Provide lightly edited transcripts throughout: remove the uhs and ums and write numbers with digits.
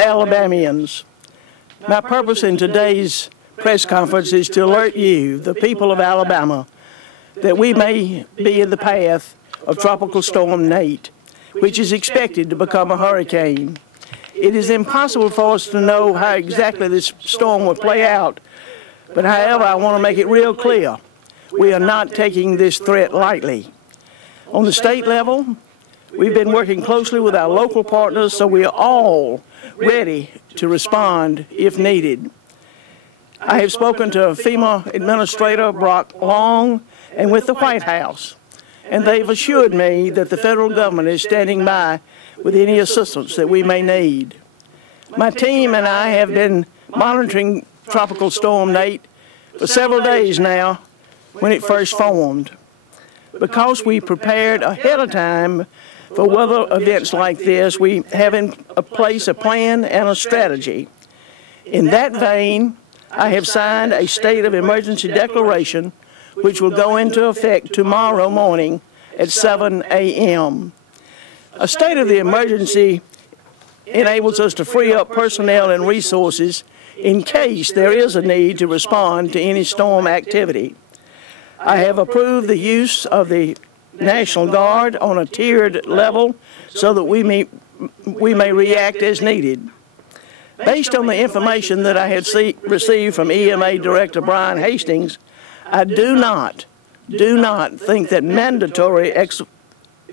Alabamians, my purpose in today's press conference is to alert you, the people of Alabama, that we may be in the path of Tropical Storm Nate, which is expected to become a hurricane. It is impossible for us to know how exactly this storm will play out, but however, I want to make it real clear, we are not taking this threat lightly. On the state level, we've been working closely with our local partners, so we are all ready to respond if needed. I have spoken to FEMA Administrator Brock Long and with the White House, and they've assured me that the federal government is standing by with any assistance that we may need. My team and I have been monitoring Tropical Storm Nate for several days now when it first formed. Because we prepared ahead of time for weather events like this, we have in place a plan and a strategy. In that vein, I have signed a state of emergency declaration which will go into effect tomorrow morning at 7 a.m. A state of the emergency enables us to free up personnel and resources in case there is a need to respond to any storm activity. I have approved the use of the National Guard on a tiered level so that we may react as needed. Based on the information that I had received from EMA Director Brian Hastings, I do not think that mandatory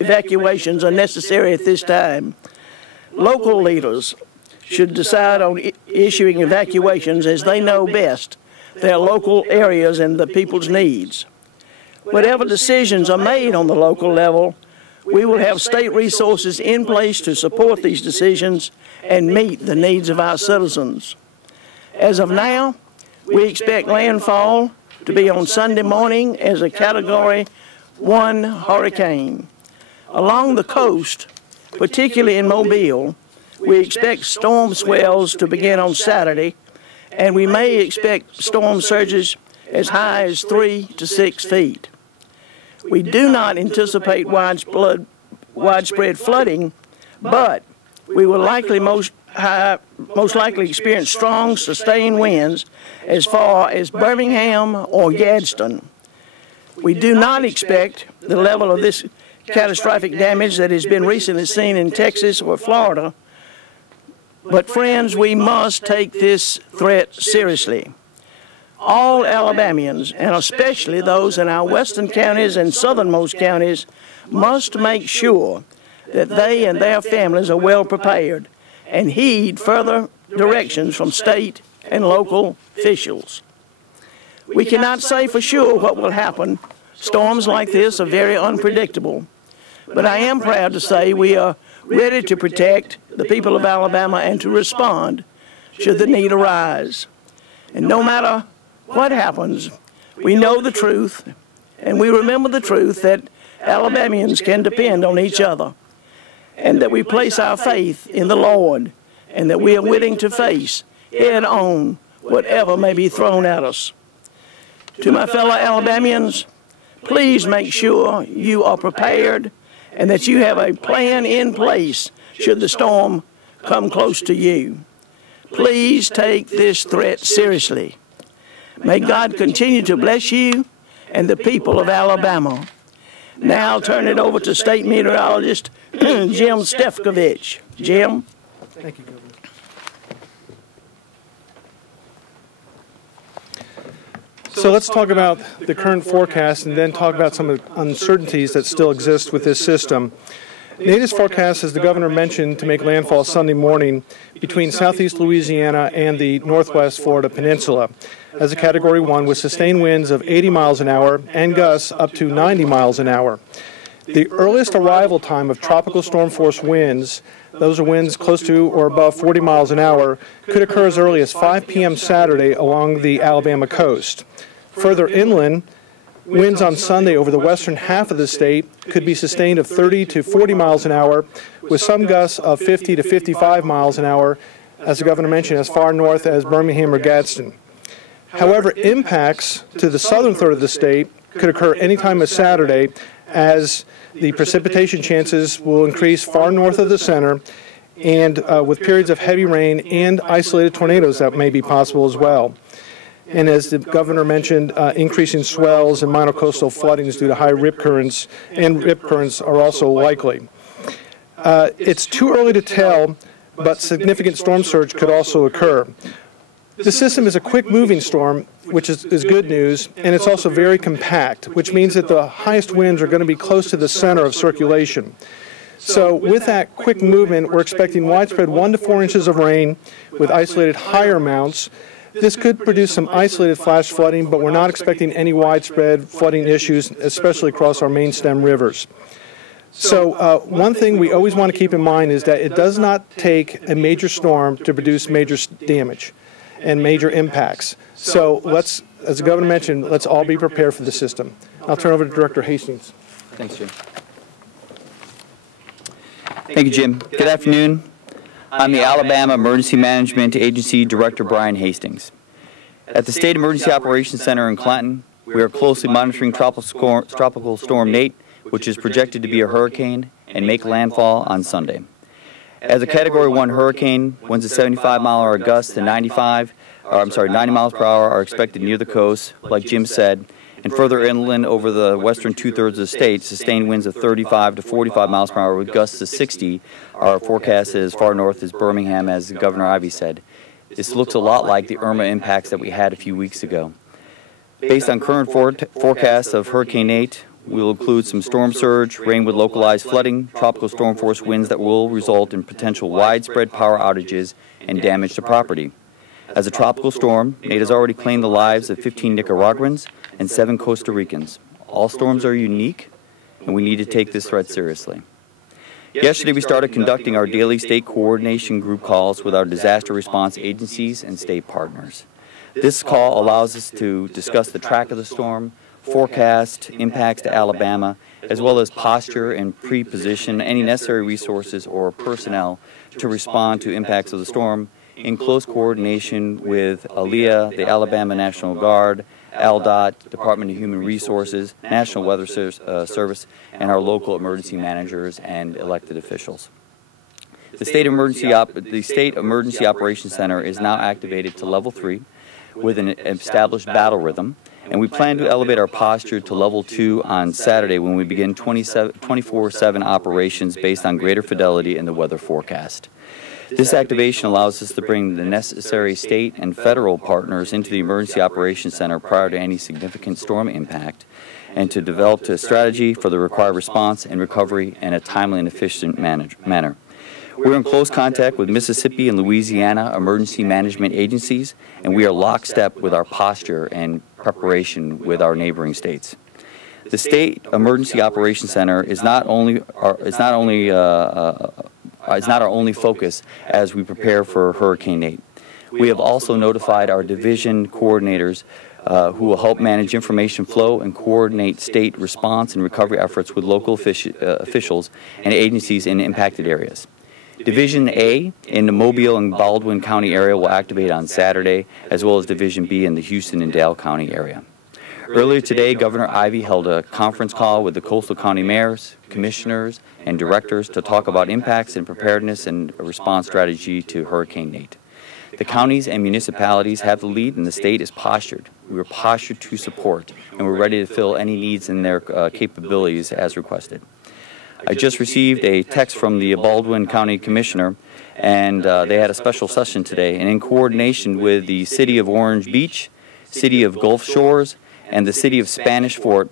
evacuations are necessary at this time. Local leaders should decide on issuing evacuations as they know best their local areas and the people's needs. Whatever decisions are made on the local level, we will have state resources in place to support these decisions and meet the needs of our citizens. As of now, we expect landfall to be on Sunday morning as a Category 1 hurricane. Along the coast, particularly in Mobile, we expect storm swells to begin on Saturday, and we may expect storm surges as high as 3 to 6 feet. We do not anticipate widespread flooding, but we will likely most likely experience strong, sustained winds as far as Birmingham or Gadsden. We do not expect the level of this catastrophic damage that has been recently seen in Texas or Florida, but friends, we must take this threat seriously. All Alabamians, and especially those in our western counties and southernmost counties, must make sure that they and their families are well prepared and heed further directions from state and local officials. We cannot say for sure what will happen. Storms like this are very unpredictable. But I am proud to say we are ready to protect the people of Alabama and to respond should the need arise. And no matter what happens, we know the truth, and we remember the truth that Alabamians can depend on each other, and that we place our faith in the Lord, and that we are willing to face head-on whatever may be thrown at us. To my fellow Alabamians, please make sure you are prepared and that you have a plan in place should the storm come close to you. Please take this threat seriously. May God continue to bless you and the people of Alabama. Now I'll turn it over to State Meteorologist Jim Stefkovich. Jim? Thank you, Governor. So let's talk about the current forecast and then talk about some of the uncertainties that still exist with this system. NATA's forecast, as the governor mentioned, to make landfall Sunday morning between southeast Louisiana and the northwest Florida peninsula as a Category 1 with sustained winds of 80 miles an hour and gusts up to 90 miles an hour. The earliest arrival time of tropical storm force winds, those are winds close to or above 40 miles an hour, could occur as early as 5 p.m. Saturday along the Alabama coast. Further inland, winds on Sunday over the western half of the state could be sustained of 30 to 40 miles an hour, with some gusts of 50 to 55 miles an hour, as the governor mentioned, as far north as Birmingham or Gadsden. However, impacts to the southern third of the state could occur any time of Saturday, as the precipitation chances will increase far north of the center, and with periods of heavy rain and isolated tornadoes that may be possible as well. And as the governor mentioned, increasing swells and minor coastal floodings due to high rip currents, and rip currents are also likely. It's too early to tell, but significant storm surge could also occur. The system is a quick-moving storm, which is good news, and it's also very compact, which means that the highest winds are going to be close to the center of circulation. So with that quick movement, we're expecting widespread 1 to 4 inches of rain with isolated higher amounts. This could produce some isolated flash flooding, but we're not expecting any widespread flooding issues, especially across our main stem rivers. So one thing we always want to keep in mind is that it does not take a major storm to produce major damage and major impacts. So let's, as the governor mentioned, let's all be prepared for the system. I'll turn over to Director Hastings. Thanks, Jim. Thank you, Jim. Good afternoon. I'm the Alabama Emergency Management Agency Director Brian Hastings. At the State Emergency Operations Center in Clanton, we are closely monitoring Tropical Storm Nate, which is projected to be a hurricane and make landfall on Sunday. As a Category 1 hurricane, winds of 75-mile-an-hour gusts to 90 miles per hour are expected near the coast, like Jim said, and further inland over the western two-thirds of the state, sustained winds of 35 to 45 miles per hour with gusts to 60 are forecasted as far north as Birmingham, as Governor Ivey said. This looks a lot like the Irma impacts that we had a few weeks ago. Based on current forecasts of Hurricane Nate, we will include some storm surge, rain with localized flooding, tropical storm force winds that will result in potential widespread power outages and damage to property. As a tropical storm, Nate has already claimed the lives of 15 Nicaraguans and 7 Costa Ricans. All storms are unique, and we need to take this threat seriously. Yesterday, we started conducting our daily state coordination group calls with our disaster response agencies and state partners. This call allows us to discuss the track of the storm, forecast impacts to Alabama, as well as posture and pre-position any necessary resources or personnel to respond to impacts of the storm in close coordination with ALEA, the Alabama National Guard, ALDOT, Department of Human Resources, National Weather Service, and our local emergency managers and elected officials. The State Emergency Operations Center is now activated to Level 3 with an established battle rhythm, and we plan to elevate our posture to Level 2 on Saturday when we begin 24/7 operations based on greater fidelity in the weather forecast. This activation allows us to bring the necessary state and federal partners into the Emergency Operations Center prior to any significant storm impact, and to develop a strategy for the required response and recovery in a timely and efficient manner. We're in close contact with Mississippi and Louisiana emergency management agencies, and we are lockstep with our posture and preparation with our neighboring states. The State Emergency Operations Center is not our only focus as we prepare for Hurricane Nate. We have also notified our division coordinators who will help manage information flow and coordinate state response and recovery efforts with local officials and agencies in impacted areas. Division A in the Mobile and Baldwin County area will activate on Saturday, as well as Division B in the Houston and Dale County area. Earlier today, Governor Ivey held a conference call with the coastal county mayors, commissioners, and directors to talk about impacts and preparedness and a response strategy to Hurricane Nate. The counties and municipalities have the lead, and the state is postured. We are postured to support, and we're ready to fill any needs in their capabilities as requested. I just received a text from the Baldwin County Commissioner, and they had a special session today, and in coordination with the City of Orange Beach, City of Gulf Shores, and the City of Spanish Fort,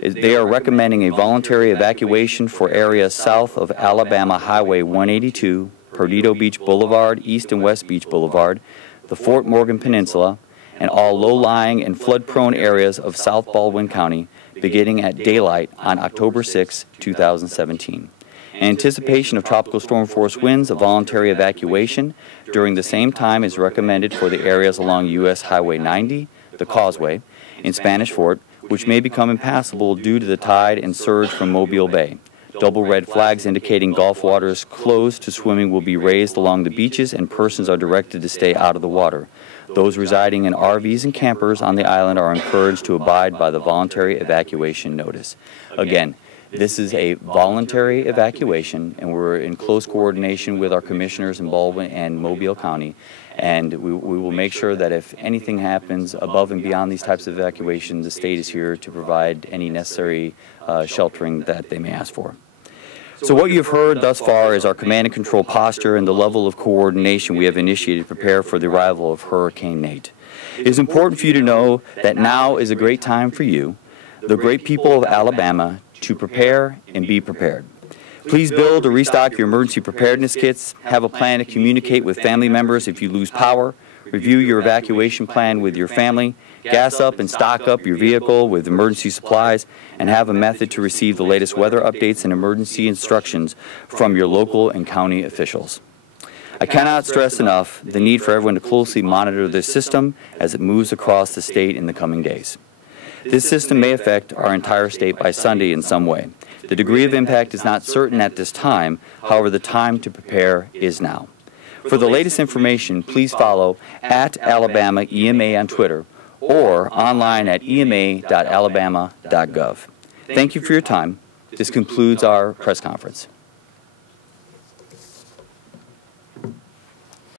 they are recommending a voluntary evacuation for areas south of Alabama Highway 182, Perdido Beach Boulevard, East and West Beach Boulevard, the Fort Morgan Peninsula, and all low-lying and flood-prone areas of South Baldwin County, beginning at daylight on October 6, 2017. In anticipation of tropical storm force winds, a voluntary evacuation during the same time is recommended for the areas along U.S. Highway 90, the Causeway, in Spanish Fort, which may become impassable due to the tide and surge from Mobile Bay. Double red flags indicating Gulf waters closed to swimming will be raised along the beaches, and persons are directed to stay out of the water. Those residing in RVs and campers on the island are encouraged to abide by the voluntary evacuation notice. Again, This is a voluntary evacuation, and we're in close coordination with our commissioners in Baldwin and Mobile County. And we will make sure that if anything happens above and beyond these types of evacuations, the state is here to provide any necessary sheltering that they may ask for. So what you've heard thus far is our command and control posture and the level of coordination we have initiated to prepare for the arrival of Hurricane Nate. It is important for you to know that now is a great time for you, the great people of Alabama, to prepare and be prepared. Please build or restock your emergency preparedness kits, have a plan to communicate with family members if you lose power, review your evacuation plan with your family, gas up and stock up your vehicle with emergency supplies, and have a method to receive the latest weather updates and emergency instructions from your local and county officials. I cannot stress enough the need for everyone to closely monitor this system as it moves across the state in the coming days. This system may affect our entire state by Sunday in some way. The degree of impact is not certain at this time, however, the time to prepare is now. For the latest information, please follow @AlabamaEMA on Twitter or online at ema.alabama.gov. Thank you for your time. This concludes our press conference.